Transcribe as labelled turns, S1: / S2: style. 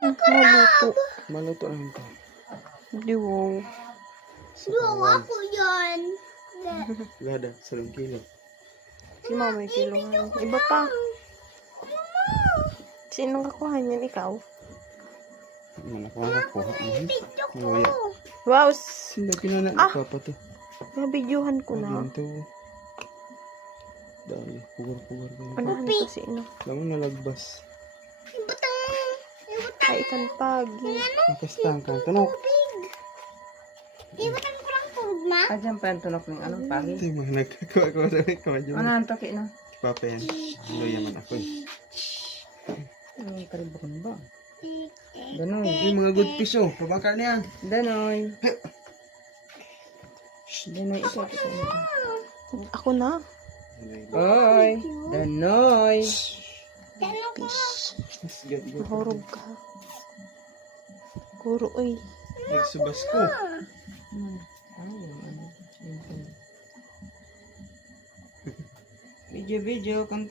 S1: Maluto.
S2: Maluto lang ito.
S1: Hindi wow.
S3: Yung ako yun.
S2: Gada, sarong kilo.
S1: Si mama yung kiluhan. Iba pa. Sino kakuha niyan? Ikaw?
S2: Ano ko nga kuha
S3: ko.
S2: Luya.
S1: Wow! s-
S2: Sino pinana
S1: Ah!
S2: Papa to?
S1: Nabidyohan ko na.
S2: Ano to? Dali, pugar-pugar.
S1: Anahan ko si ino.
S2: Lamo nalagbas.
S1: Ikan pagi.
S2: Nakastang ka.
S3: Tubig. Ibutang ko lang tubig, ma.
S4: Ah, dyan pa yung tunok ng anong pagi.
S2: Yung mga nagkakawa ko sa. Kamadyo
S4: Ano
S2: mo.
S4: ang toki na?
S2: Papa yan. Luya man ako eh.
S4: Ano yung karibukon ba? Danoy.
S2: Yung mga good fish oh. Pabangka niyan.
S4: Danoy. Danoy, ito. ito.
S1: Ako na.
S4: Oy. Danoy.
S1: Fish. Mahurog ka. Kuro, oy.
S2: Nagsubas ko.
S4: Ano. Video, video.